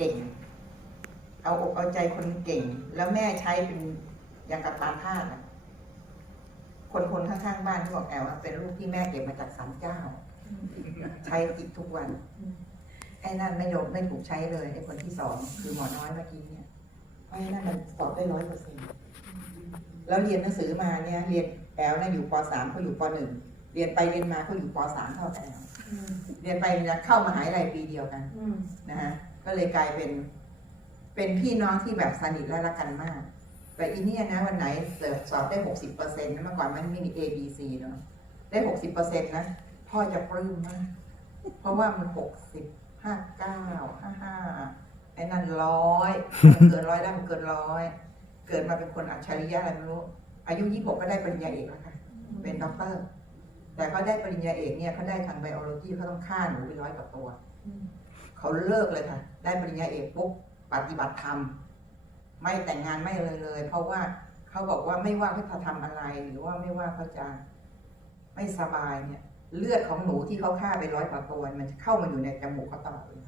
เก่ง เอาอกเอาใจคนเก่ง แล้วแม่ใช้เป็นอย่างกับตามพาดอะคนคนข้างๆบ้านที่บอกแอลว่าเป็นลูกที่แม่เก็บมาจากสามเจ้า ใช้กิจทุกวันไอ้นั่นไม่ยอมไม่ถูกใช้เลยไอ้คนที่สองคือหมอน้อยเมื่อกี้เนี่ยเพราะไอ้นั่นมันสอบได้ร้อยเปอร์เซ็นต์แล้วเรียนหนังสือมาเนี่ย เรียนแอลนะอยู่ปสามเขาอยู่ปหนึ่งเรียนไปเรียนมาเขาอยู่ปสามเท่ากับแอลเรียนไปจะเข้ามหาวิทยาลัยปีเดียวกันนะฮะ ก็เลยกลายเป็น เป็นพี่น้องที่แบบสนิทและรักกันมาก แต่อีเนี่ยนะวันไหนเสิร์ชสอบได้หกสิบเปอร์เซ็นต์เมื่อก่อนมันไม่มี A B C เนาะได้หกสิบเปอร์เซ็นต์นะพ่อจะปลื้มมากเพราะว่ามันหกสิบห้าเก้าห้าห้าไอ้นั่นร้อยเกินร้อยได้มันเกินร้อยเกิดมาเป็นคนอัจฉริยะอะไรไม่รู้อายุยี่หกก็ได้ปริญญาเอกแล้วค่ะเป็นด็อกเตอร์แต่เขาได้ปริญญาเอกเนี่ยเขาได้ทางไบโอโลจีเขาต้องฆ่าหนูไปร้อยกว่าตัว เขาเลิกเลยค่ะ ได้ปริญญาเอกปุ๊บปฏิบัติธรรม ไม่แต่งงานไม่เลยเลย เพราะว่าเขาบอกว่าไม่ว่าเขาจะทำอะไร หรือว่าไม่ว่าเขาจะไม่สบายเนี่ย เลือดของหนูที่เขาฆ่าไปร้อยกว่าตัวมันจะเข้ามาอยู่ในจมูกเขาตลอดเลย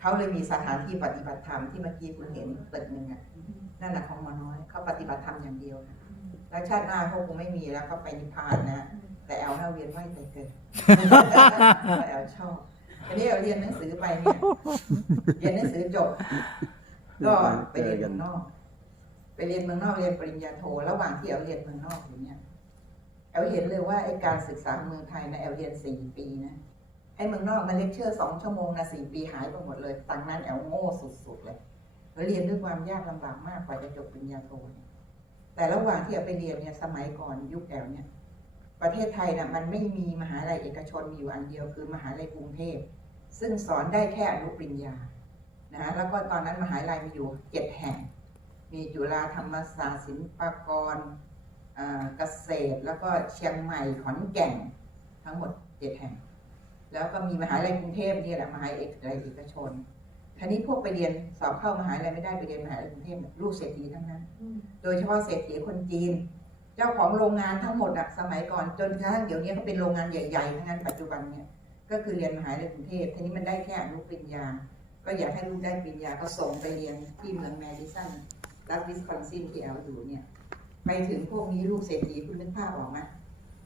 เขาเลยมีสถานที่ปฏิบัติธรรมที่เมื่อกี้คุณเห็นตึกหนึ่งอะนั่นแหละของหมอน้อยเขาปฏิบัติธรรมอย่างเดียวนะแล้วชาติหน้าเขาคงไม่มีแล้วเขาไปนิพพานนะแต่แอลน่าเวียนไหวใจเกินแอลชอบ อันนี้เราเรียนหนังสือไปเนี่ยเรียนหนังสือจบ ก็ไปเรียนเมืองนอก ไปเรียนเมืองนอกเรียนปริญญาโท ระหว่างที่แอลเรียนเมืองนอกอยู่เนี่ยแอลเห็นเลยว่าไอ้การศึกษาเมืองไทยนะแอลเรียนสี่ปีนะไอ้เมืองนอกมาเลคเชอร์สองชั่วโมงนะสี่ปีหายไปหมดเลยตังนั้นแอลโง่สุดๆเลยแล้วเรียนด้วยความยากลำบากมากกว่าจะจบปริญญาโทเนี่ยแต่ระหว่างที่แอลไปเรียนเนี่ยสมัยก่อนยุคแอลเนี่ย ประเทศไทยนะมันไม่มีมหาลัยเอกชนมีอยู่อันเดียวคือมหาลัยกรุงเทพ ซึ่งสอนได้แค่อนุปริญญานะฮะแล้วก็ตอนนั้นมหาลัยมีอยู่เจ็ดแห่ง มีจุฬาธรรมศาสตร์ศิลปากรเกษตรแล้วก็เชียงใหม่ขอนแก่นทั้งหมดเจ็ดแห่ง แล้วก็มีมหาลัยกรุงเทพนี่แหละมหาลัยเอกชนทีนี้พวกไปเรียนสอบเข้ามหาลัยไม่ได้ไปเรียนมหาลัยกรุงเทพลูกเศรษฐีทั้งนั้น โดยเฉพาะเศรษฐีคนจีน เจ้าของโรงงานทั้งหมดอะสมัยก่อนจนกระทั่งเดี๋ยวนี้เขาเป็นโรงงานใหญ่ๆทั้งนั้นปัจจุบันเนี่ยก็คือเรียนมหาลัยกรุงเทพทีนี้มันได้แค่อนุปริญญา ก็อยากให้ลูกได้ปริญญาก็ส่งไปเรียนที่เมืองแมดิสันรัฐวิสคอนซินที่แอลอยู่เนี่ยไปถึงพวกนี้ลูกเศรษฐีคุณนึกภาพออกไหม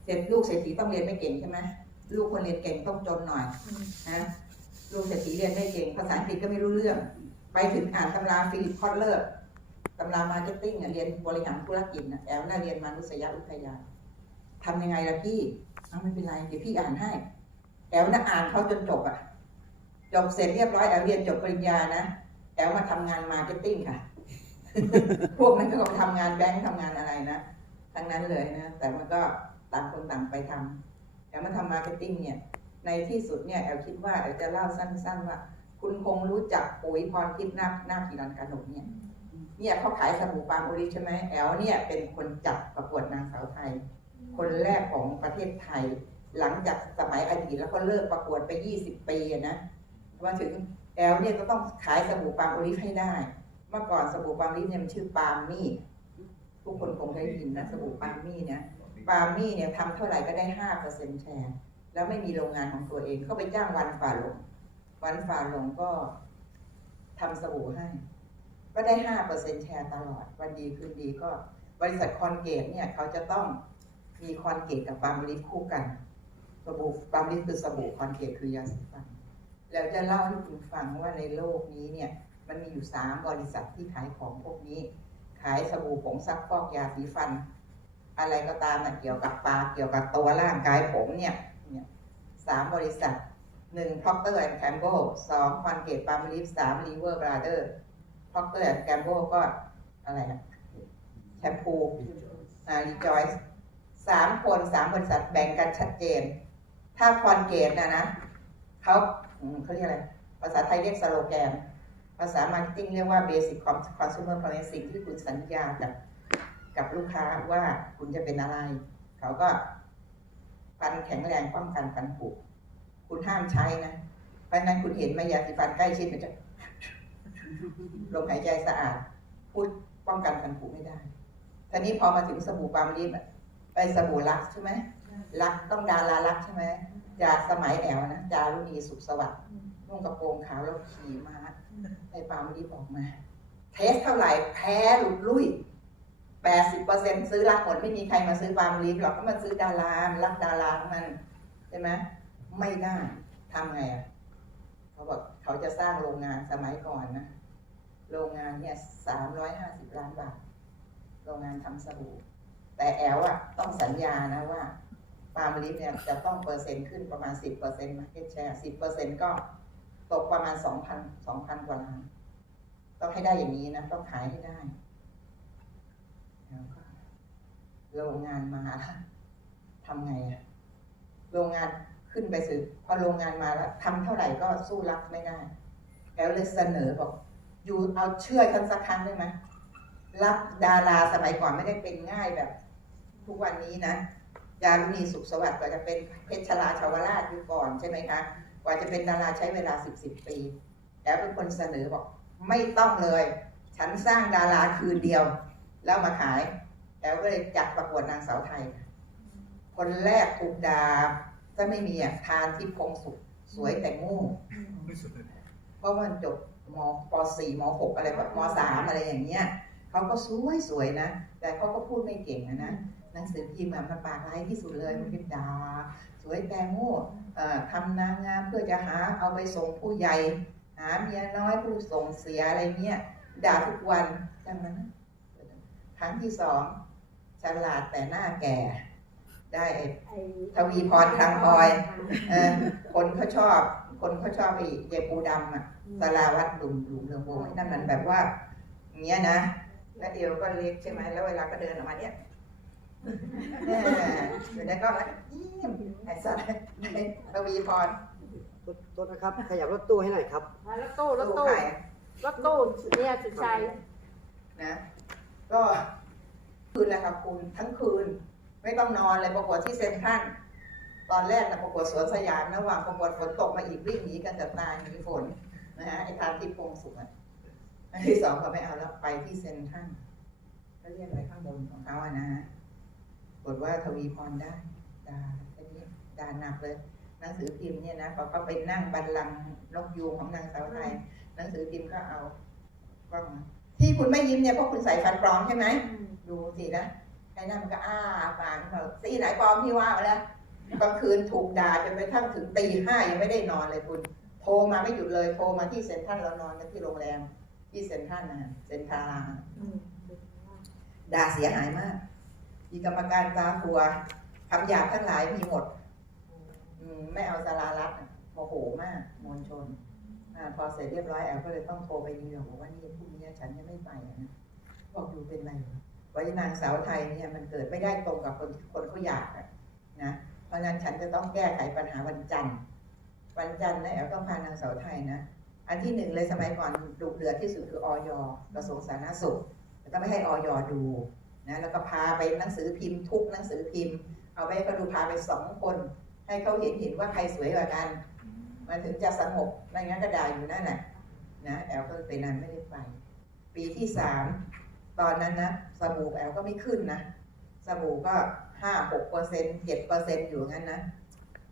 เสร็จลูกเศรษฐีต้องเรียนไม่เก่งใช่ไหมลูกคนเรียนเก่งต้องจนหน่อยนะลูกเศรษฐีเรียนไม่เก่งภาษาอังกฤษก็ไม่รู้เรื่อง ไปถึงอ่านตำราฟิลิปคอตเลอร์ ตำรามาร์เก็ตติ้งเรียนบริหารธุรกิจนะแอลน่าเรียนมนุษยวิทยาทำยังไงล่ะพี่เอาไม่เป็นไรเดี๋ยวพี่อ่านให้แอลน่ะอ่านเขาจนจบอะจบเสร็จเรียบร้อยแอลเรียนจบปริญญานะแอลมาทำงานมาร์เก็ตติ้งค่ะ พวกนั้นก็ทำงานแบงค์ทำงานอะไรนะทั้งนั้นเลยนะแต่มันก็ต่างคนต่างไปทำแอลมาทำมาร์เก็ตติ้งเนี่ยในที่สุดเนี่ยแอลคิดว่าแอลจะเล่าสั้น ๆ ว่า คุณคงรู้จักปุ๋ยพรทิพย์นาคนาคพิรันกนกเนี่ย เนี่ยเขาขายสบู่ปาล์มโอลิฟใช่ไหมแอลเนี่ยเป็นคนจัดประกวดนางสาวไทย คนแรกของประเทศไทย หลังจากสมัยอดีตแล้วก็เลิกประกวดไป 20 ปีอะนะมาถึงแอลเนี่ยก็ต้องขายสบู่ปาล์มโอลิฟให้ได้ เมื่อก่อนสบู่ปาล์มโอลิฟเนี่ยมันชื่อปาล์มมี่ทุกคนคงเคยได้ยินนะสบู่ปาล์มมี่เนี่ยปาล์มมี่เนี่ยทำเท่าไหร่ก็ได้ห้าเปอร์เซ็นต์แชร์ แล้วไม่มีโรงงานของตัวเอง เขาไปจ้างวันฝ่าหลง วันฝ่าหลงก็ทำสบู่ให้ ก็ได้ห้าเปอร์เซ็นแชร์ตลอด วันดีคืนดีก็บริษัทคอนเกตเนี่ยเขาจะต้องมีคอนเกตกับปาล์มลิฟคู่กันสบู่ปาล์มลิฟคือสบู่คอนเกตคือยาสีฟันแล้วจะเล่าให้คุณฟังว่าในโลกนี้เนี่ยมันมีอยู่สามบริษัทที่ขายของพวกนี้ ขายสบู่ผงซักฟอกยาสีฟัน อะไรก็ตามนะเกี่ยวกับปากเกี่ยวกับตัวร่างกายผมเนี่ยเนี่ยสามบริษัทหนึ่ง Procter and Gamble สอง Colgate Palmolive สาม Lever Brothers Procter and Gamble ก็อะไรนะแชมพูอา Rejoice สามคนสามบริษัทแบ่งกันชัดเจน ถ้าคอนเกตนะนะเขาเขาเรียกอะไร ภาษาไทยเรียกสโลแกน ภาษามาร์เก็ตติ้งเรียกว่า Basic Consumer Promise สิ่งที่คุณสัญญากับกับลูกค้าว่าคุณจะเป็นอะไร เขาก็ฟันแข็งแรงป้องกันฟันผุคุณห้ามใช้นะ เพราะนั้นคุณเห็นไหมยาสีฟันใกล้ชิดมันจะ ลมหายใจสะอาด พูดป้องกันฟันผุไม่ได้ทีนี้พอมาถึงสบู่ปาล์มลิฟอะไปสบู่ลักใช่ไหมลักต้องดาราลักใช่ไหมจากสมัยแอลนะจารุณีสุขสวัสดิ์นุ่งกระโปรงขาวแล้วขี่มาไอ้ปาล์มรีบออกมา เทสเท่าไหร่แพ้หลุดลุ่ยแปดสิบเปอร์เซ็นซื้อรักหมดไม่มีใครมาซื้อปาล์มลีฟหรอกก็มาซื้อดารามันรักดาราทั้งนั้นใช่ไหมไม่ได้ทำไงอะ เขาบอกเขาจะสร้างโรงงานสมัยก่อนนะ โรงงานเนี่ยสามร้อยห้าสิบล้านบาท โรงงานทำสบู่ แต่แอลอะต้องสัญญานะว่าปาล์มลิฟเนี่ยจะต้องเปอร์เซ็นต์ขึ้นประมาณสิบเปอร์เซ็นต์มาร์เก็ตแชร์สิบเปอร์เซ็นต์ก็ตกประมาณสองพันสองพันกว่าล้าน ต้องให้ได้อย่างนี้นะ ต้องขายให้ได้แล้วก็โรงงานมาแล้วทำไงอะโรงงานขึ้นไปสืบพอโรงงานมาแล้วทำเท่าไหร่ก็สู้รักไม่ได้ แล้วเลยเสนอบอก อยู่เอาเชื่อฉันสักครั้งได้ไหมรับดาราสมัยก่อนไม่ได้เป็นง่ายแบบ ทุกวันนี้นะยาลุณีสุขสวัสดิ์กว่าจะเป็นเพชรชลาชาวราชอยู่ก่อนใช่ไหมคะกว่าจะเป็นดาราใช้เวลาสิบสิบปี แล้วเป็นคนเสนอบอก ไม่ต้องเลย ฉันสร้างดาราคืนเดียว แล้วมาขาย แล้วก็เลยจัดประกวดนางสาวไทยค่ะคนแรกถูกดาก็ไม่มีอะทานที่พงสุขสวยแต่งูเพราะว่าจบ มป .4 ม .6 อะไรแบบม .3 อะไรอย่างเงี้ยเขาก็สวยสวยๆนะ แต่เขาก็พูดไม่เก่งนะนะหนังสือพิมพ์อะมันปากร้ายที่สุดเลยมันเป็นดาสวยแต่โง่เอ่อทำนางงามเพื่อจะหาเอาไปส่งผู้ใหญ่ หาเมียน้อยผู้ส่งเสียอะไรเงี้ยด่าทุกวันจำมันนะครั้งที่สองฉลาดแต่หน้าแก่ ได้ไอ้ทวีพรคลังพลอยเออคนเขาชอบ คนเขาชอบไอ้ยายปูดำอะ สาราวัดหลุมหลุมเรืองวงไอ้นั่นมันแบบว่าอย่างเงี้ยนะแล้วเอวก็เล็กใช่ไหมแล้วเวลาก็เดินออกมาเนี้ยเอออยู่ในกล้องแล้วเยี่ยมไอ้สัตว์ไอ้ทวีพรโทษนะครับ ขยับรถตู้ให้หน่อยครับรถตู้รถตู้ตู้ไข่รถตู้เนี่ยสุดใจนะ ก็คืนแหละครับคุณทั้งคืน ไม่ต้องนอนเลยประกวดที่เซ็นทรัลตอนแรกนะประกวดสวนสยามระหว่างประกวดฝนตกมาอีกวิ่งหนีกันจะตายหนีฝน นะฮะไอ้ทางที่พงสุขอะอันที่สองก็ไม่เอาแล้วไปที่เซ็นทรัลก็เรียกอะไรข้างบนของเขาอะนะฮะกดว่าทวีพรได้ด่าอันนี้ด่าหนักเลยหนังสือพิมพ์เนี่ยนะพอเขาไปนั่งบัลลังก์นกยูงของนางสาวไทยหนังสือพิมพ์ก็เอากล้องมาที่คุณไม่ยิ้มเนี่ยเพราะคุณใส่ฟันปลอมใช่ไหมดูสินะไอ้นั่นมันก็อ้าปากแบบสีไหนปลอมพี่ว่ามาแล้วกลางคืนถูกด่าจนไปทั้งถึงตีห้ายังไม่ได้นอนเลยคุณโทรมาไม่หยุดเลยโทรมาที่เซ็นทรัลเรานอนกันที่โรงแรม ที่เซ็นทรัลนะเซ็นทราด่าเสียหายมาก มีกรรมการตาทัวคำหยาบทั้งหลายมีหมดอืมไม่เอาสารารัตน์อะโมโหมากมวลชนอาพอเสร็จเรียบร้อยแอลก็เลยต้องโทรไปนิวยอร์กบอกว่านี่พรุ่งนี้ฉันยังไม่ไปอะนะบอกดูเป็นไรวะว่านางสาวไทยเนี่ยมันเกิดไม่ได้ตรงกับคนคนเขาอยากอะนะเพราะฉะนั้นฉันจะต้องแก้ไขปัญหาวันจันทร์ วันจันทร์นะแอลต้องพานางสาวไทยนะ อันที่หนึ่งเลยสมัยก่อนดุเดือดที่สุดคือออยกระทรวงสาธารณสุข แล้วก็ไม่ให้ออยดูนะแล้วก็พาไปหนังสือพิมพ์ทุกหนังสือพิมพ์ เอาไปให้เขาดูพาไปสองคน ให้เขาเห็นเห็นว่าใครสวยกว่ากันมันถึงจะสงบไม่งั้นก็ด่าอยู่นั่นแหละนะแอลก็ไปนั้นไม่ได้ไป ปีที่สามตอนนั้นนะสบู่แอลก็ไม่ขึ้นนะสบู่ก็ห้าหกเปอร์เซ็นเจ็ดเปอร์เซ็นอยู่งั้นนะ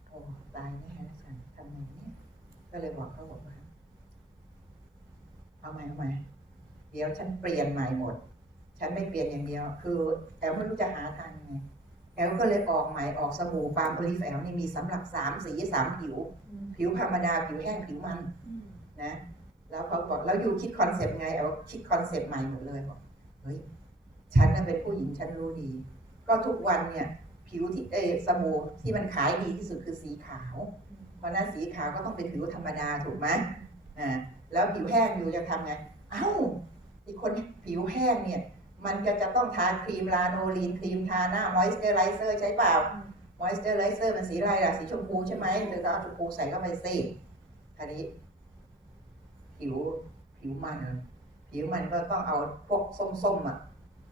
โอ้ตายแน่แล้วฉันทำไงเนี่ย ก็เลยบอกเขาบอกว่าเอาใหมเอาใหมเดี๋ยวฉันเปลี่ยนใหม่หมด ฉันไม่เปลี่ยนอย่างเดียว คือแอลไม่รู้จะหาทางไงแอลก็เลยออกใหม่ออกสบู่ปาล์มโอลิฟแอลนี่มีสำหรับสามสีสามผิว ผิวธรรมดาผิวแห้งผิวมันนะแล้วเขาบอกแล้วอยู่คิดคอนเซปต์ไงเอาคิดคอนเซปต์ใหม่หมดเลยบอกเฮ้ยฉันน่ะเป็นผู้หญิงฉันรู้ดี ก็ทุกวันเนี่ย ผิวที่เอสบู่ที่มันขายดีที่สุดคือสีขาว เพราะฉะนั้นสีขาวก็ต้องเป็นผิวธรรมดาถูกไหมอ่าแล้วผิวแห้งอยู่จะทำไง เอ้าอีกคนผิวแห้งเนี่ย มันก็จะต้องทาครีมลาโนลีนครีมทาหน้ามอยส์เจอไรเซอร์ใช่เปล่ามอยส์เจอไรเซอร์มันสีอะไรล่ะ สีชมพูใช่ไหมเธอก็เอาชมพูใส่เข้าไปสิทีนี้ ผิวผิวมันผิวมันก็ต้องเอาพวกส้มๆอะ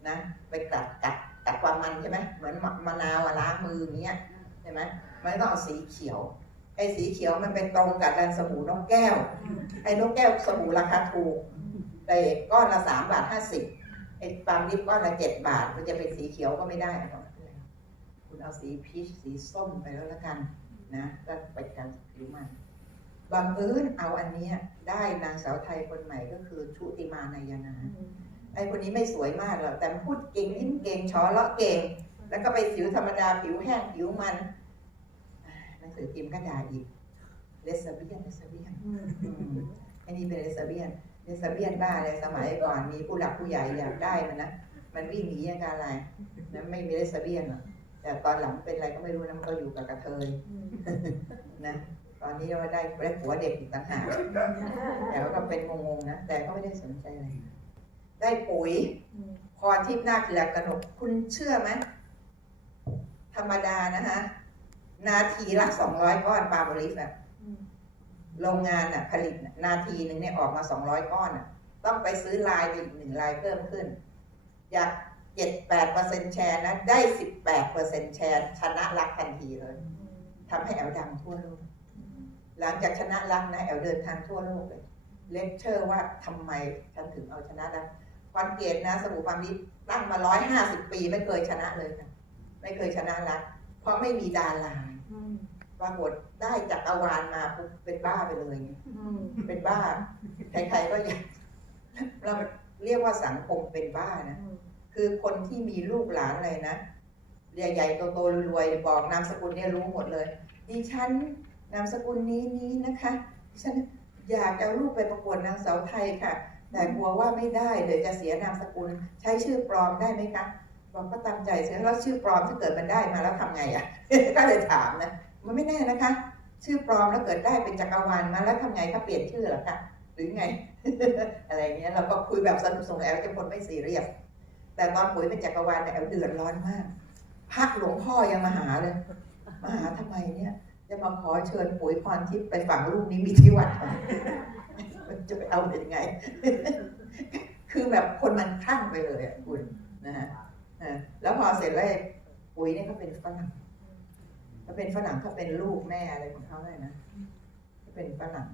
นะไปกัดกัดกัดความมันใช่ไหมเหมือนมะมะนาวอะล้างมืออย่างเงี้ยใช่ไหมมันต้องเอาสีเขียว ไอ้สีเขียวมันเป็นตรงกับดันสบู่นกแก้ว ไอ้นกแก้วสบู่ราคาถูกแต่ก้อนละสามบาทห้าสิบไอ้ปาล์มลิปก้อนละเจ็ดบาท มันจะเป็นสีเขียวก็ไม่ได้อะคุณเอาสีพีชสีส้มไปแล้วละกันนะก็ไปกันผิวมันบังเอิญเอาอันเนี้ยได้นางสาวไทยคนใหม่ก็คือชุติมานายนาไอ้คนนี้ไม่สวยมากหรอกแต่พูดเก่งยิ้มเก่งชอเลาะเก่ง แล้วก็ไปผิวธรรมดาผิวแห้งผิวมันอ่าห นังสือพิมพ์ก็ด่าอีกเลสเบียนเลสเบียนอันนี้เป็นเลสเบียนเลสเบียนบ้าเลยสมัยก่อนมีผู้หลักผู้ใหญ่อยากได้มันนะมันวิ่งหนีอย่างการอะไรนะไม่มีเลสเบียนหรอกแต่ตอนหลังเป็นอะไรก็ไม่รู้นะมันก็อยู่กับกระเทยนะตอนนี้เราได้ได้ผัวเด็กอีกต่างหากแต่ก็เป็นงงๆนะแต่ก็ไม่ได้สนใจอะไรได้ปุ๋ยพรทิพย์นาคเกลือกนกคุณเชื่อไหมธรรมดานะฮะ นาทีละสองร้อยก้อนปลาบริสอะโรงงานอะผลิตน่ะนาทีหนึ่งเนี่ยออกมาสองร้อยก้อนอะต้องไปซื้อลายไปอีกหนึ่งลายเพิ่มขึ้น จากเจ็ดแปดเปอร์เซ็นแชร์นะ ได้สิบแปดเปอร์เซ็นแชร์ชนะรักทันทีเลยทำให้แอลดังทั่วโลก หลังจากชนะรักนะแอลเดินทางทั่วโลกเลยเลคเชอร์ว่าทำไมฉันถึงเอาชนะรักควันเกตนะสบู่ความนิดตั้งมาร้อยห้าสิบปีไม่เคยชนะเลยค่ะไม่เคยชนะรักเพราะไม่มีดารา ปรากฏได้จากอาวานมาปุ๊บเป็นบ้าไปเลยไงเป็นบ้าใครๆก็อยากเราเรียกว่าสังคมเป็นบ้านะคือคนที่มีลูกหลานอะไรนะใหญ่ๆโตๆรวยๆบอกนามสกุลเนี่ยรู้หมดเลยดิฉันนามสกุลนี้นี้นะคะดิฉันอยากจะเอาลูกไปประกวดนางสาวไทยค่ะ แต่กลัวว่าไม่ได้เดี๋ยวจะเสียนามสกุล ใช้ชื่อปลอมได้ไหมคะ บอกก็ตามใจเสียแล้วชื่อปลอมถ้าเกิดมันได้มาแล้วทำไงอะก็เลยถามนะมันไม่แน่นะคะ ชื่อปลอมแล้วเกิดได้เป็นจักรวาลมาแล้วทำไงคะเปลี่ยนชื่อหรอคะหรือไง อะไรเงี้ยเราก็คุยแบบสนุกสนแอลจะคนไม่ซีเรียสแต่ตอนปุ๋ยเป็นจักรวาลเนี่ยแอลเดือดร้อนมากพระหลวงพ่อยังมาหาเลยมาหาทำไมเนี่ย จะมาขอเชิญปุ๋ยพรทิพย์ไปฝังลูกนี้มีที่วัดมันจะไปเอาเป็นไง คือแบบคนมันคลั่งไปเลยอะคุณนะฮะ แล้วพอเสร็จแล้วปุ๋ยเนี่ยเขาเป็นฝรั่งเขาเป็นฝรั่งเขาเป็นลูกแม่อะไรของเขาเลยนะเขาเป็นฝรั่ง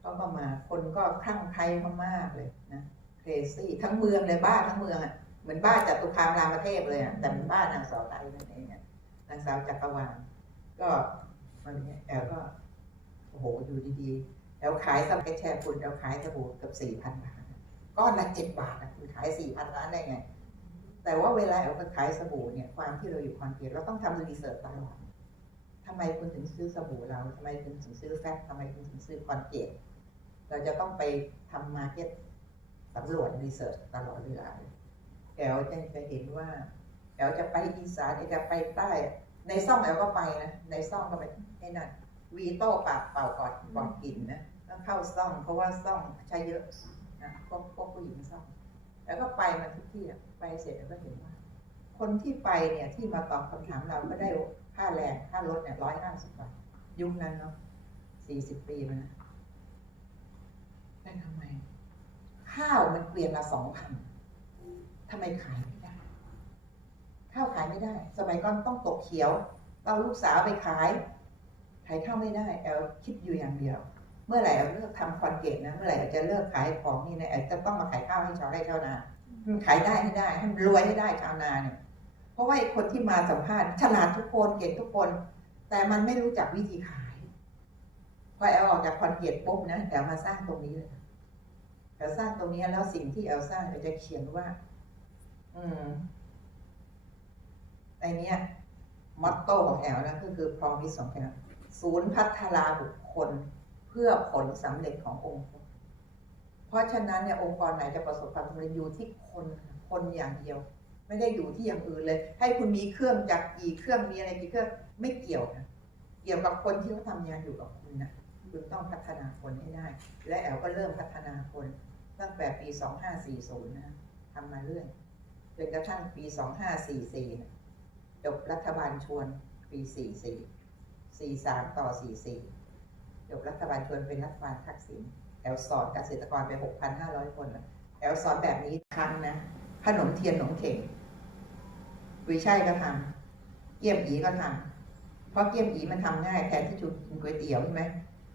เขาก็มาคนก็คลั่งไคล้เขามากเลยนะเครซี่ทั้งเมืองเลยบ้าทั้งเมืองอะเหมือนบ้าจัตุคามรามเทพเลยอะแต่เป็นบ้านางสาวไทยนั่นเองนางสาวจักรวาลก็มันเนี่ยแอลก็โอ้โหอยู่ดีๆแล้วขายสบู่แช่คุณแล้วขายสบู่เกือบสี่พันบาทก้อนละเจ็ดบาทนะคุณขายสี่พันล้านได้ไง แต่ว่าเวลาเราขายสบู่เนี่ยความที่เราอยู่คอนเกตเราต้องทำรีเสิร์ชตลอดทำไมคุณถึงซื้อสบู่เราทำไมคุณถึงซื้อแฟตทำไมคุณถึงซื้อคอนเกตเราจะต้องไปทำมาร์เก็ตสำรวจรีเสิร์ชตลอดเวลาแอลจะจะเห็นว่าแอลจะไปอีสานจะไปใต้ ในซ่องแอลก็ไปนะในซ่องก็ไปให้นั่นวีโต้ปากเป่าก่อนก่อนกินนะต้องเข้าซ่อง เพราะว่าซ่องใช้เยอะนะพวกพวกผู้หญิงซ่อง แล้วก็ไปมาทุกที่อะไปเสร็จแล้วก็เห็นว่า คนที่ไปเนี่ยที่มาตอบคำถามเราก็ได้ค่าแรงค่ารถเนี่ยร้อยห้าสิบบาทยุคนั้นเนาะสี่สิบปีมานะได้ทำไม ข้าวมันเปลี่ยนละสองพันทำไมขายไม่ได้ ข้าวขายไม่ได้ สมัยก่อนต้องตกเขียว เราลูกสาวไปขาย ขายข้าวไม่ได้แอลคิดอยู่อย่างเดียว เมื่อไหร่แอลเลิกทำคอนเกตนะเมื่อไหร่จะเลิกขายของนี่นะแอลจะต้องมาขายข้าวให้ชาวไร่ชาวนาขายได้ให้ได้ให้รวยให้ได้ชาวนาเนี่ย เพราะว่าไอ้คนที่มาสัมภาษณ์ฉลาดทุกคนเก่งทุกคน แต่มันไม่รู้จักวิธีขายพอแอลออกจากคอนเกตปุ๊บนะแอลมาสร้างตรงนี้เลยแอลสร้างตรงนี้แล้วสิ่งที่แอลสร้างแอลจะเขียนว่า อืมไอเนี้ยมอตโต้ของแอลนะก็คือพรอมิสของแอลศูนย์พัฒนาบุคคล เพื่อผลสำเร็จขององค์กร เพราะฉะนั้นเนี่ยองค์กรไหนจะประสบความสำเร็จอยู่ที่คนค่ะคนอย่างเดียว ไม่ได้อยู่ที่อย่างอื่นเลย ให้คุณมีเครื่องจักรกี่เครื่องมีอะไรกี่เครื่องไม่เกี่ยวนะเกี่ยวกับคนที่เขาทำงานอยู่กับคุณนะคุณต้องพัฒนาคนให้ได้ และแอลก็เริ่มพัฒนาคนตั้งแต่ปี 2540 นะทำมาเรื่อยจนกระทั่งปี 2544นะจบรัฐบาลชวนปี 44 43 ต่อ 44 จบรัฐบาลชวนเป็นรัฐบาลทักษิณแอลสอนเกษตรกรไป 6,500 คนแอลสอนแบบนี้ครั้งนะขนมเทียนหนมเข่งกุยช่ายก็ทำเกี๊ยมอีก็ทำเพราะเกี๊ยมอีมันทำง่ายแทนที่จะกินก๋วยเตี๋ยวใช่ไหม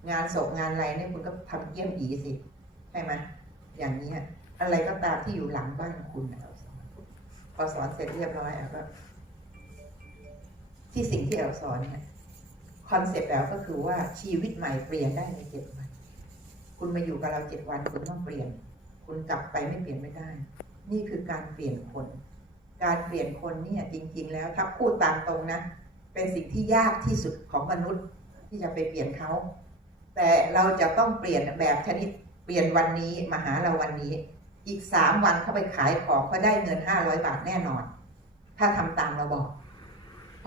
งานศพงานอะไรเนี่ยคุณก็ทำเกี๊ยมอีสิใช่ไหมอย่างนี้อะไรก็ตามที่อยู่หลังบ้านคุณแอลสอนพอสอนเสร็จเรียบร้อยแอลก็ที่สิ่งที่แอลสอนเนี่ย คอนเซปต์แล้วก็คือว่าชีวิตใหม่เปลี่ยนได้ในเจ็ดวัน คุณมาอยู่กับเราเจ็ดวันคุณต้องเปลี่ยน คุณกลับไปไม่เปลี่ยนไม่ได้ นี่คือการเปลี่ยนคน การเปลี่ยนคนเนี่ยจริง ๆ แล้วถ้าพูดตามตรงนะ เป็นสิ่งที่ยากที่สุดของมนุษย์ที่จะไปเปลี่ยนเขา แต่เราจะต้องเปลี่ยนแบบชนิดเปลี่ยนวันนี้มาหาเราวันนี้ อีกสามวันเขาไปขายของเขาได้เงินห้าร้อยบาทแน่นอน ถ้าทำตามเราบอก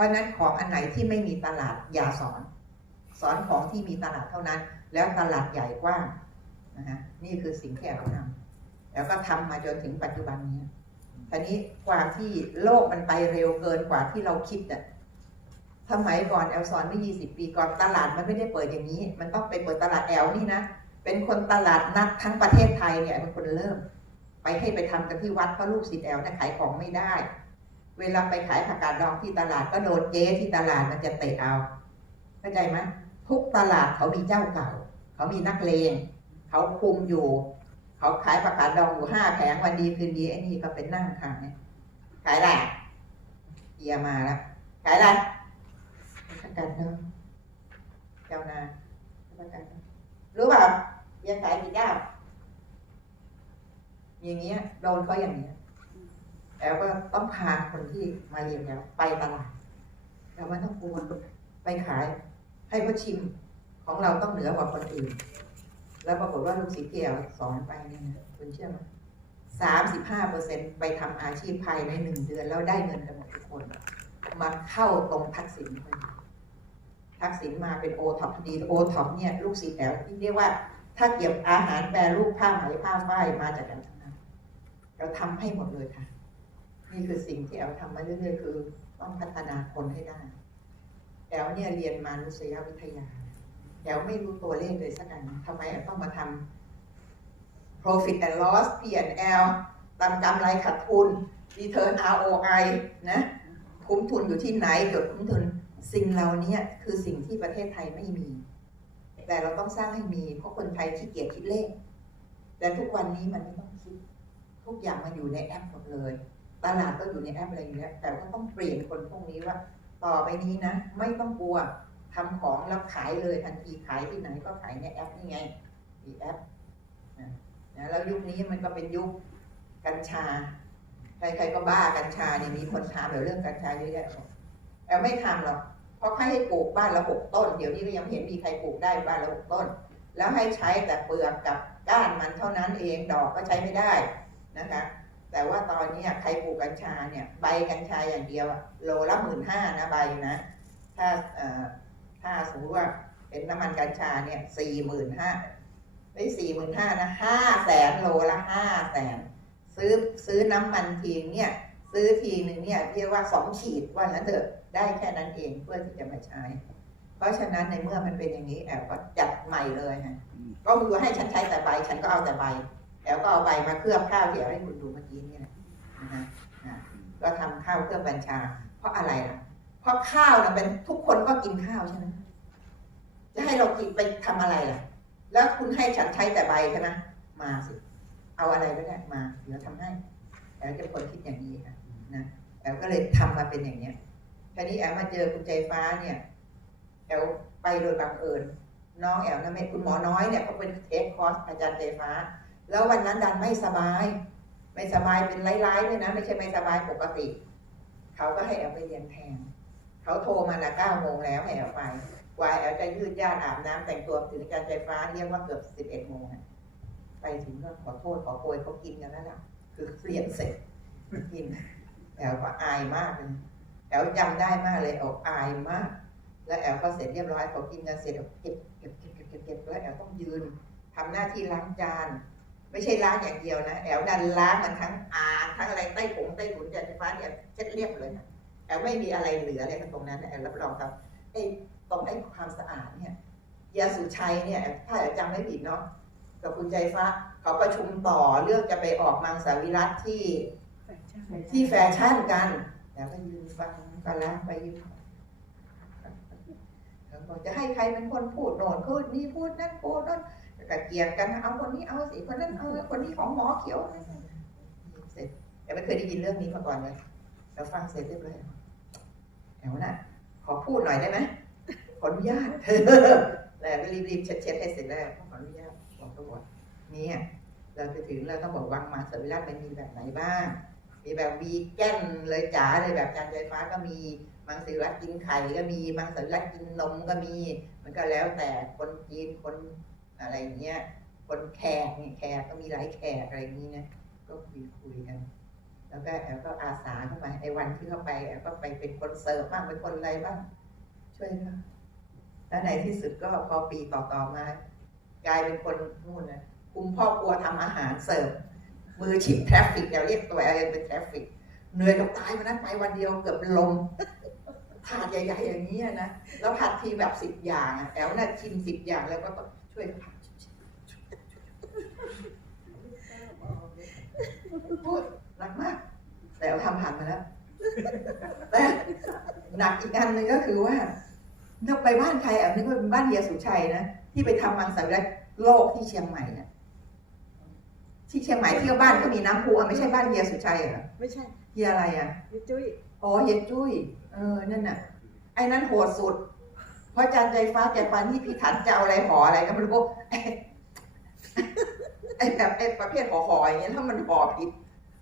ราะนั้นของอันไหนที่ไม่มีตลาดอย่าสอน สอนของที่มีตลาดเท่านั้น แล้วตลาดใหญ่กว้างนะฮะนี่คือสิ่งที่เราทำแล้วก็ทำมาจนถึงปัจจุบันนี้ทีนี้ความที่โลกมันไปเร็วเกินกว่าที่เราคิดอะสมัยก่อนแอลสอนไม่ยี่สิบปีก่อนตลาดมันไม่ได้เปิดอย่างนี้ มันต้องไปเปิดตลาดแอลนี่นะเป็นคนตลาดนัดทั้งประเทศไทยเนี่ยเป็นคนเริ่ม ไปให้ไปทำกันที่วัดเพราะลูกศิษย์แอลนะขายของไม่ได้ เวลาไปขายผักกาดดองที่ตลาดก็โดนเจ๊ที่ตลาดมันจะเตะเอาเข้าใจไหมทุกตลาดเขามีเจ้าเก่า เขามีนักเลงเขาคุมอยู่ เขาขายผักกาดดองอยู่ห้าแผงวันดีคืนดีไอ้นี่ก็เป็นนั่งขายขายอะไรเกียมาแล้วขายอะไรผักกาดดองเจ้านาผักกาดดองรู้เปล่าเบียร์ขายกี่เจ้าอย่างเงี้ยโดนเขาอย่างเนี้ย แล้วก็ต้องพาคนที่มาเรียนแล้วไปตลาดแล้วมันต้องกลัวไปขายให้เขาชิมของเราต้องเหนือกว่าคนอื่น แล้วปรากฏว่าลูกศิษย์เกี่ยวสอนไปเนี่ยนะคุณเชื่อไหมสามสิบห้าเปอร์เซ็นไปทำอาชีพภายในหนึ่งเดือนแล้วได้เงินกันหมดทุกคน มาเข้าตรงทักษิณพอดีทักษิณมาเป็นโอท็อปพอดีโอท็อปเนี่ยลูกศิษย์แถวที่เรียกว่า ถ้าเกี่ยวอาหารแปรรูปผ้าไหมผ้าฝ้ายมาจากกันทั้งนั้นเราทำให้หมดเลยค่ะ นี่คือสิ่งที่แอลทำมาเรื่อยๆคือ ต้องพัฒนาคนให้ได้แอลเนี่ยเรียนมานุษยวิทยาแอลไม่รู้ตัวเลขเลยสักอันทำไมแอลต้องมาทำ profit and loss P&L ตามกำไรขาดทุน return ROI นะคุ้มทุนอยู่ที่ไหนจดคุ้มทุนสิ่งเหล่านี้คือสิ่งที่ประเทศไทยไม่มี แต่เราต้องสร้างให้มี เพราะคนไทยขี้เกียจคิดเลขแต่ทุกวันนี้มันไม่ต้องคิด ทุกอย่างมาอยู่ในแอปหมดเลย ตลาดก็อยู่ในแอปอะไรอย่างเงี้ยแต่ก็ต้องเปลี่ยนคนพวกนี้ว่า ต่อไปนี้นะ ไม่ต้องกลัวทำของแล้วขายเลยทันทีขายที่ไหนก็ขายในแอปนี่ไงอีแอปนะแล้วยุคนี้มันก็เป็นยุคกัญชา ใครๆก็บ้ากัญชาเนี่ยมีคนถามเรื่องกัญชาเยอะแยะแอลไม่ทำหรอกเพราะให้ปลูกบ้านละหกต้น เดี๋ยวนี้ก็ยังเห็นมีใครปลูกได้บ้านละหกต้น แล้วให้ใช้แต่เปลือกกับก้านมันเท่านั้นเองดอกก็ใช้ไม่ได้นะคะ แต่ว่าตอนนี้ใครปลูกกัญชาเนี่ยใบกัญชาอย่างเดียวอะโลละหมื่นห้านะใบนะ ถ้าเอ่อถ้าสมมติว่าเป็นน้ำมันกัญชาเนี่ยสี่หมื่นห้าได้สี่หมื่นห้านะห้าแสนโลละห้าแสนซื้อซื้อน้ำมันทีเนี่ยซื้อทีหนึ่งเนี่ยเรียกว่าสองขีดว่านั้นเถอะได้แค่นั้นเองเพื่อที่จะมาใช้ เพราะฉะนั้นในเมื่อมันเป็นอย่างนี้แอบก็จัดใหม่เลยฮะก็คือให้ฉันใช้แต่ใบ ฉันก็เอาแต่ใบ แล้วก็เอาใบมาเคลือบข้าวที่เอาให้คุณดูเมื่อกี้นี่แหละนะฮะก็ทำข้าวเคลือบกัญชา เพราะอะไรล่ะ เพราะข้าวนะเป็นทุกคนก็กินข้าวใช่ไหมจะให้เรากินไปทำอะไรล่ะ แล้วคุณให้ฉันใช้แต่ใบใช่ไหมมาสิ เอาอะไรก็ได้มา เดี๋ยวทำให้ แล้วจะคนคิดอย่างนี้ค่ะนะแอลก็เลยทำมาเป็นอย่างเนี้ยทีนี้แอลมาเจอคุณใจฟ้าเนี่ยแอลไปโดยบังเอิญน้องแอลนะไม่คุณหมอน้อยเนี่ยเขาเป็นเทคคอร์สอาจารย์ใจฟ้า แล้ววันนั้นดันไม่สบาย ไม่สบายเป็นร้ายๆเลยนะ ไม่ใช่ไม่สบายปกติ เขาก็ให้แอลไปเรียนแทน เขาโทรมาละเก้าโมงแล้วให้แอลไปกว่าแอลจะยืดญาติอาบน้ำแต่งตัวถึงอาจารย์ใจฟ้าเรียกว่าเกือบสิบเอ็ดโมงไปถึงก็ขอโทษขอโพยเขากินกันแล้วล่ะคือเรียนเสร็จกินแอลก็อายมากเลยแอลจำได้มากเลยแอลอายมาก แล้วแอลก็เสร็จเรียบร้อยเขากินกันเสร็จเก็บเก็บเก็บเก็บเก็บเก็บแล้วแอลต้องยืนทำหน้าที่ล้างจาน ไม่ใช่ล้างอย่างเดียวนะแอลดันล้างมันทั้งอ่างทั้งอะไรใต้ผงใต้ถุนจานไฟฟ้าเนี่ยเช็ดเรียบเลยนะแอลไม่มีอะไรเหลือเลยตรงนั้นแอลรับรองครับไอ้ตรงไอ้ความสะอาดเนี่ยยาสุชัยเนี่ยถ้าแอลจำไม่ผิดเนาะกับคุณใจฟ้าเขาประชุมต่อเรื่องจะไปออกมังสวิรัตที่ที่แฟชั่นกันแล้วก็ยืนฟังกันแล้างไปยืนแล้วก็จะให้ใครเป็นคนพูดโน่นพูดนี่พูดนั่นพูดนั่น กเกลียดกันเอาคนนี้เอาสิคนนั้นเอาคนนี้ของหมอเขียวเสร็จแต่ไม่เคยได้ยินเรื่องนี้มาก่อนเลยเราฟังเสร็จเรียบร้อยแถวน่ะขอพูดหน่อยได้ไหมขออนุญาตแล้วก็รีบๆเช็ดๆให้เสร็จแล้วขออนุญาตบอกก็บอกเนี่ยเราจะถึงเราต้องบอกวังมาสวิรัตมันมีแบบไหนบ้าง มีแบบวีแกนเลยจ๋าเลยแบบจานไฟฟ้าก็มีมังสวิรัตกินไข่ก็มีมังสวิรัตกินนมก็มี มันก็แล้วแต่คนจีนคน อะไรอย่างเงี้ยคนแขกเนี่ยแขกก็มีหลายแขกอะไรนี้นะก็คุยคุยกัน แล้วก็แอลก็อาสาเข้าไปไอ้วันที่เข้าไปแอลก็ไปเป็นคนเสิร์ฟบ้างเป็นคนอะไรบ้างช่วยเขาแล้วในที่สุดก็พอปีต่อๆมากลายเป็นคนนู่นนะคุมพ่อครัวทำอาหารเสิร์ฟมือฉีดทราฟฟิกอย่าเรียกตัวเองเป็นทราฟฟิกเหนื่อยกับตายวันนั้นไปวันเดียวเกือบลมถาดใหญ่ๆอย่างนี้นะแล้วผัดทีแบบสิบอย่างแอลน่ะชิมสิบอย่างแล้วก็ ช่วยผัดพูดหนักมาก แต่เราทำผ่านมาแล้ว แต่หนักอีกอันหนึ่งก็คือว่าเราไปบ้านใครอะนึกว่าเป็นบ้านเฮียสุชัยนะที่ไปทำมังสวิรัตโลกที่เชียงใหม่น่ะที่เชียงใหม่เที่ยวบ้านก็มีน้ำพุอะไม่ใช่บ้านเฮียสุชัยเหรอไม่ใช่เฮียอะไรอะพี่จุ้ยอ๋อเฮียจุ้ยเออนั่นน่ะไอ้นั้นโหดสุด เพราะอาจารย์ใจฟ้าแกปานที่พี่ถันจะเอาอะไรห่ออะไรก็ไม่รู้ไอ้แบบไอ้ประเภทห่อๆอย่างเงี้ยถ้ามันห่อผิด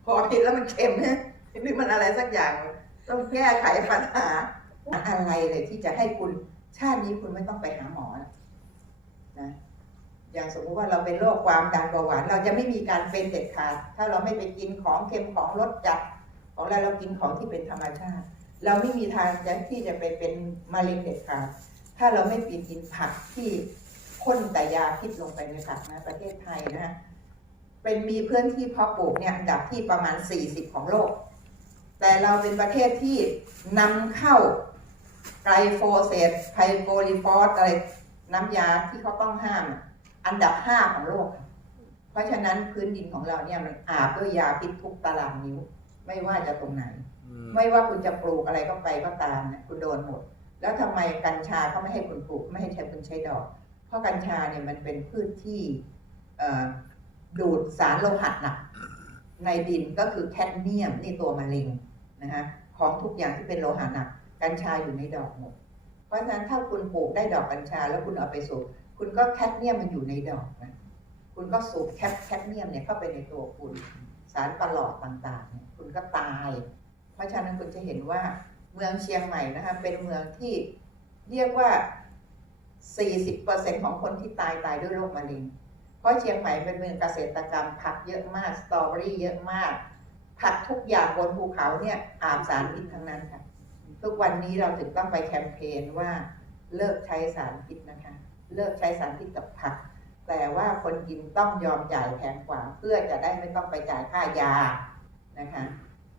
ห่อผิดแล้วมันเค็มนะหรือมันอะไรสักอย่าง ต้องแก้ไขปัญหาอะไรเลยที่จะให้คุณชาตินี้คุณไม่ต้องไปหาหมอนะอย่างสมมุติว่าเราเป็นโรคความดันเบาหวาน เราจะไม่มีการเป็นเด็ดขาด ถ้าเราไม่ไปกินของเค็มของรสจัด ของเรเรากินของที่เป็นธรรมชาติ เราไม่มีทางที่จะไปเป็นมะเร็งเด็ดขาด ถ้าเราไม่ปีนกินผักที่พ่นแต่ยาพิษลงไปในผักนะประเทศไทยนะฮะเป็นมีพื้นที่เพาะปลูกเนี่ยอันดับที่ประมาณ 40 ของโลก แต่เราเป็นประเทศที่นำเข้าไกลโฟเสตไพโคลิฟอสอะไรน้ำยาที่เขาต้องห้าม อันดับ 5 ของโลกค่ะเพราะฉะนั้นพื้นดินของเราเนี่ยมันอาบด้วยยาพิษทุกตารางนิ้ว ไม่ว่าจะตรงไหน ไม่ว่าคุณจะปลูกอะไรก็ไปก็ตามเนี่ยคุณโดนหมด แล้วทำไมกัญชาเขาไม่ให้คุณปลูกไม่ให้ใช้คุณใช้ดอก เพราะกัญชาเนี่ยมันเป็นพืชที่ดูดสารโลหะหนักในดินก็คือแคดเมียมนี่ตัวมะเร็งนะฮะของทุกอย่างที่เป็นโลหะหนัก กัญชาอยู่ในดอกหมด เพราะฉะนั้นถ้าคุณปลูกได้ดอกกัญชา แล้วคุณเอาไปสูบคุณก็แคดเมียมมันอยู่ในดอกนะคุณก็สูบแคดแคดเมียมเนี่ยเข้าไปในตัวคุณ สารประหลอดต่างๆเนี่ยคุณก็ตาย เพราะฉะนั้นคุณจะเห็นว่า เมืองเชียงใหม่นะคะเป็นเมืองที่เรียกว่า 40%ของคนที่ตายตายด้วยโรคมะเร็ง เพราะเชียงใหม่เป็นเมืองเกษตรกรรม ผักเยอะมาก สตรอเบอรี่เยอะมาก ผักทุกอย่างบนภูเขาเนี่ยอาบสารพิษทั้งนั้นค่ะ ทุกวันนี้เราถึงต้องไปแคมเปญว่าเลิกใช้สารพิษนะคะ เลิกใช้สารพิษกับผัก แต่ว่าคนกินต้องยอมจ่ายแพงกว่า เพื่อจะได้ไม่ต้องไปจ่ายค่ายานะคะ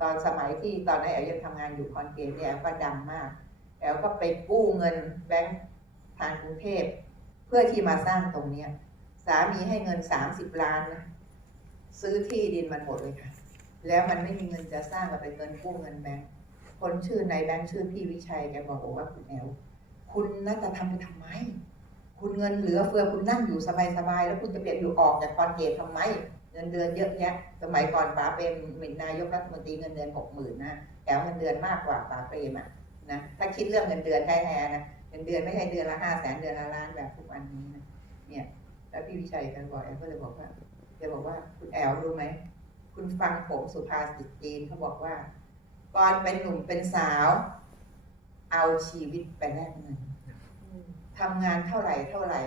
ตอนสมัยที่ตอนนั้นแอลยังทำงานอยู่คอนเกตเนี่ยแอลก็ดังมาก แอลก็ไปกู้เงินแบงก์ทางกรุงเทพ เพื่อที่มาสร้างตรงเนี้ยสามีให้เงินสามสิบล้านนะซื้อที่ดินมันหมดเลยค่ะ แล้วมันไม่มีเงินจะสร้างก็เป็นเงินกู้เงินแบงก์คนชื่อในายแบงก์ชื่อพี่วิชัยแกบอกว่าคุณแอลคุณน่าจะทำไปทำไม คุณเงินเหลือเฟือคุณนั่งอยู่สบายๆแล้วคุณจะเปลี่ยนอยู่ออกจากคอนเกตทำไม งินเดือนเยอะแยะ สมัยก่อนป๋าเป็นนายกรัฐมนตรีเงินเดือนหกหมื่นนะแถวเงินเดือนมากกว่าป๋าเปรมอะนะถ้าคิดเรื่องเงินเดือนแท้ๆนะเงินเดือนไม่ใช่เดือนละห้าแสนเดือนละล้านแบบทุกวันนี้นะเนี่ย แล้วพี่วิชัยกันบอกแอลก็เลยบอกว่าแกบอกว่าคุณแอลรู้ไหมคุณฟังผมสุภาษิตจีนเขาบอกว่าก่อนเป็นหนุ่มเป็นสาว เอาชีวิตไปแลกเงินทำงานเท่าไหร่เท่าไหร่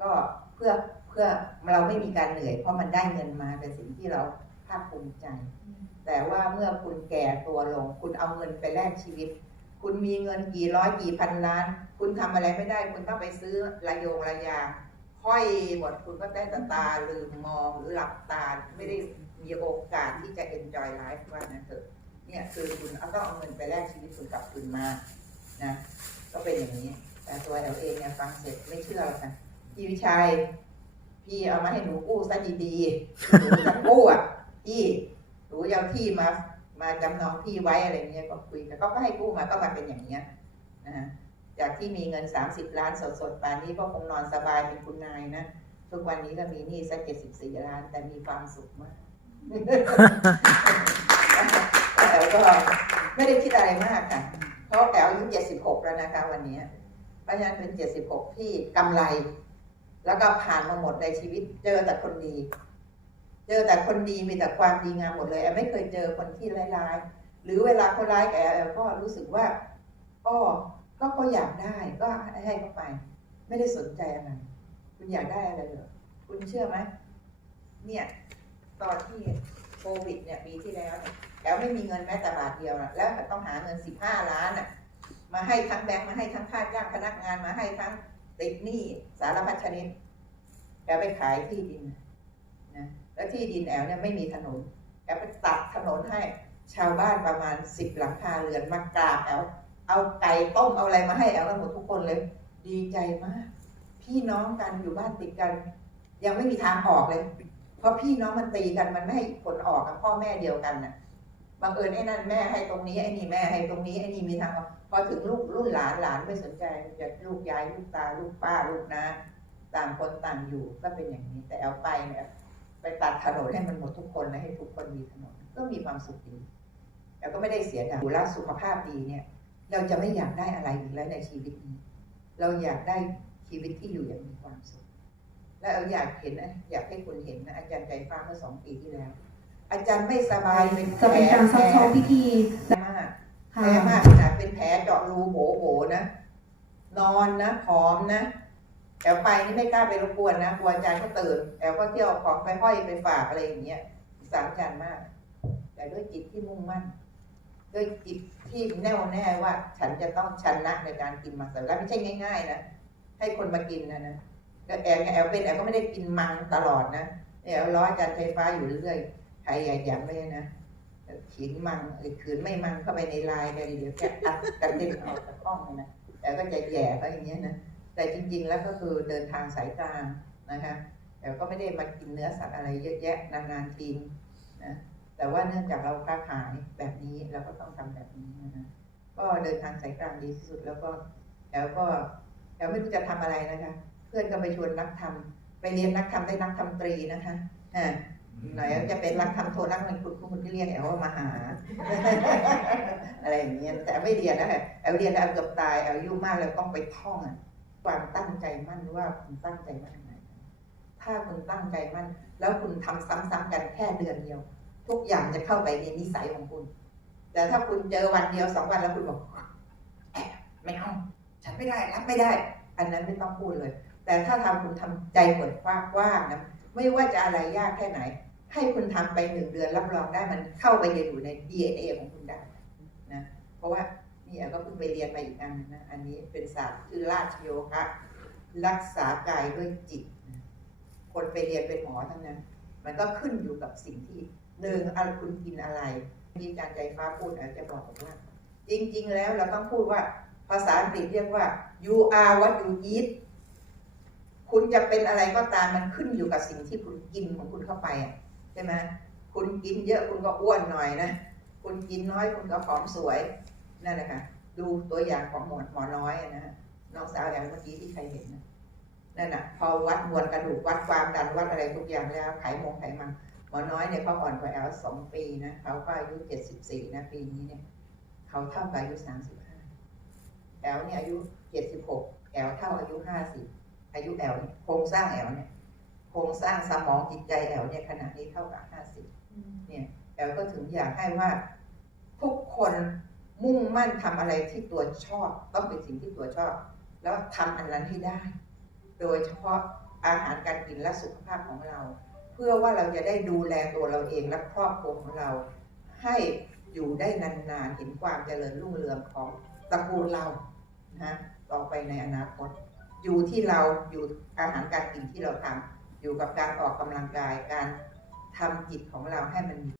ก็เพื่อ เพื่อเราไม่มีการเหนื่อย เพราะมันได้เงินมาเป็นสิ่งที่เราภาคภูมิใจ แต่ว่าเมื่อคุณแก่ตัวลง คุณเอาเงินไปแลกชีวิต คุณมีเงินกี่ร้อยกี่พันล้าน คุณทำอะไรไม่ได้ คุณต้องไปซื้อระโยงระยางค่อยหมดคุณก็ได้แต่ตาลืมมองหรือหลับตาไม่ได้มีโอกาสที่จะ enjoy life ว่านั้นเถอะเนี่ยคือคุณเอาต้องเอาเงินไปแลกชีวิตคุณกลับคืนมานะก็เป็นอย่างนี้ แต่ตัวเราเองเนี่ยฟังเสร็จไม่เชื่อหรอกค่ะพี่วิชัย พี่เอามาให้หนูกู้ซะดีๆหนูจะกู้อะพี่หนูเอาที่มามาจำนองที่ไว้อะไรเงี้ยก็คุยกันก็ให้กู้มาก็มาเป็นอย่างเนี้ยนะฮะจากที่มีเงิน 30 ล้านสดๆป่านนี้ก็คงนอนสบายเป็นคุณนายนะทุกวันนี้ก็มีหนี้สัก74ล้าน แต่มีความสุขมากแต่ก็ไม่ได้คิดอะไรมากค่ะเพราะแต๋วอายุ76แล้วนะคะวันนี้เพราะฉะนั้นเป็นเจ็ดสิบหกที่กำไร แล้วก็ผ่านมาหมดในชีวิต เจอแต่คนดี เจอแต่คนดีมีแต่ความดีงามหมดเลยแอมไม่เคยเจอคนที่ร้ายๆ หรือเวลาเขาร้ายแกแอมก็รู้สึกว่าก็ก็ก็อยากได้ก็ให้เขาไป ไม่ได้สนใจอะไรคุณอยากได้อะไรเหรอคุณเชื่อไหมเนี่ย ตอนที่โควิด เนี่ยปีที่แล้วเนี่ยแอลไม่มีเงินแม้แต่บาทเดียวนะแล้วต้องหาเงินสิบห้าล้านอะ มาให้ทั้งแบงค์มาให้ทั้งค่าจ้างพนักงานมาให้ทั้ง ติดหนี้สารพัดชนิดแอลไปขายที่ดินนะแล้วที่ดินแอลเนี่ยไม่มีถนนแอลไปตัดถนนให้ชาวบ้านประมาณสิบหลังคาเรือนมากราบแอลเอาไก่ต้มเอาอะไรมาให้แอลกันหมดทุกคนเลย ดีใจมาก พี่น้องกันอยู่บ้านติดกัน ยังไม่มีทางออกเลย เพราะพี่น้องมันตีกันมันไม่ให้ผลออกกับพ่อแม่เดียวกันน่ะ บังเอิญไอ้นั่นแม่ให้ตรงนี้ไอ้นี่แม่ให้ตรงนี้ไอ้นี่มีทางพอถึงลูกรุ่นหลานหลานไม่สนใจจะลูกยายลูกตาลูกป้าลูกนะต่างคนต่างอยู่ก็เป็นอย่างนี้แต่เอาไปเนี่ยไปตัดถนนให้มันหมดทุกคนและให้ทุกคนมีถนนก็มีความสุขดีแล้วก็ไม่ได้เสียดายอยู่แลสุขภาพดีเนี่ย เราจะไม่อยากได้อะไรอีกแล้วในชีวิตนี้ เราอยากได้ชีวิตที่อยู่อย่างมีความสุข และเราอยากเห็นนะอยากให้คุณเห็นนะอาจารย์ใจฟ้าเมื่อสองปีที่แล้ว อาจารย์ไม่สบายเป็นแผลจะเป็นการซักซ้อมพิธีแผลมากแผค่ะลมากขนาดเป็นแผลเจาะรูโบโบนะ นอนนะผอมนะแอลไปนี่ไม่กล้าไปรบกวนนะกลัวอาจารย์เขาตื่นแอลก็เที่ยวของไปห้อยไปฝากอะไรอย่างเงี้ยสามอาจารย์มาก แต่ด้วยจิตที่มุ่งมั่น ด้วยจิตที่แน่วแน่ว่า ฉันจะต้องชนะในการกินมังสวิรัติไม่ใช่ง่าย ๆ นะให้คนมากินนะนะแล้วแอลเนี่ยแอลเป็นแอลก็ไม่ได้กินมังตลอดนะแอลร้อยอาจารย์ไฟฟ้าอยู่เรื่อยๆใค รอย่าย้ำไว้นะขีนมังไอ้ขืนไม่มังเข้าไปในลายกันเดี๋ยวแกตัดกันเด็นออกจากห้องเลยนะแต่ก็จะแย่ไปอย่างเงี้ยนะแต่จริง ๆ แล้วก็คือเดินทางสายกลางนะคะแต่ก็ไม่ได้มากินเนื้อสัตว์อะไรเยอะแยะนานๆทีนะแต่ว่าเนื่องจากเราค้าขายแบบนี้เราก็ต้องทำแบบนี้นะฮะก็เดินทางสายกลางดีที่สุดแล้วก็แล้วก็แล้วไม่รู้จะทำอะไรนะคะ เพื่อนก็ไปชวนนักทำไปเรียนนักทำได้นักทำตรีนะคะอ่า หน่อยจะเป็นนักทำโทนักมันคุณคุณที่เรียกแอลว่ามาหา อะไรอย่างเงี้ยแต่ไม่เรียนนะแอลเรียนแล้วแอลเกือบตายแอลอายุมากแล้วต้องไปท่องอะความตั้งใจมั่นว่าคุณตั้งใจมั่นไหนถ้าคุณตั้งใจมั่น แล้วคุณทำซ้ำๆกันแค่เดือนเดียว ทุกอย่างจะเข้าไปในนิสัยของคุณ แต่ถ้าคุณเจอวันเดียวสองวันแล้วคุณบอกแอบไม่เอาฉันไม่ได้รับไม่ได้ อันนั้นไม่ต้องพูดเลย แต่ถ้าทำคุณทำใจเปิดกว้างๆนะไม่ว่าจะอะไรยากแค่ไหน ให้คุณทำไปหนึ่งเดือนรับรองได้มันเข้าไปอยู่ใน DNA ของคุณได้นะเพราะว่านี่ก็เพิ่งไปเรียนมาอีกอันนึงนะอันนี้เป็นศาสตร์ชื่อราชโยคะรักษากายด้วยจิต คนไปเรียนเป็นหมอทั้งนั้น มันก็ขึ้นอยู่กับสิ่งที่หนึ่งอะคุณกินอะไรมีอาจารย์ใจฟ้าพูดอาจจะบอกว่า จริง ๆ แล้วเราต้องพูดว่าภาษาอังกฤษเรียกว่า you are what you eat คุณจะเป็นอะไรก็ตามมันขึ้นอยู่กับสิ่งที่คุณกินของคุณเข้าไปอะ ช่ไหมคุณกินเยอะคุณก็อ้วนหน่อยนะ คุณกินน้อยคุณก็ผอมสวยนั่นแหละค่ะดูตัวอย่างของหมอหมอน้อยนะฮะน้องสาวอย่างเมื่อกี้ที่ใครเห็นนะนั่นน่ะพอวัดมวลกระดูกวัดความดันวัดอะไรทุกอย่างแล้วไขมงไขมันหมอน้อยเนี่ยเขาอ่อนกว่าแอลสองปีนะเขาก็อายุเจ็ดสิบสี่นะปีนี้เนี่ยเขาเท่ากับอายุสามสิบห้าแอลเนี่ยอายุเจ็ดสิบหกแอลเท่าอายุห้าสิบอายุแอลเนี่ยโครงสร้างแอลเนี่ย ครงสร้างสมองจิตใจแอลเนี่ยขณะนี้เท่ากับห้าสิบเนี่ยแอลก็ถึงอยากให้ว่าทุกคนมุ่งมั่นทำอะไรที่ตัวชอบ ต้องเป็นสิ่งที่ตัวชอบ แล้วทำอันนั้นให้ได้ โดยเฉพาะอาหารการกินและสุขภาพของเรา เพื่อว่าเราจะได้ดูแลตัวเราเองและครอบครัวของเรา ให้อยู่ได้นานๆเห็นความเจริญรุ่งเรืองของตระกูลเรานะต่อไปในอนาคต อยู่ที่เราอยู่อาหารการกินที่เราทำ อยู่กับการออกกำลังกายการทำจิตของเราให้มันมี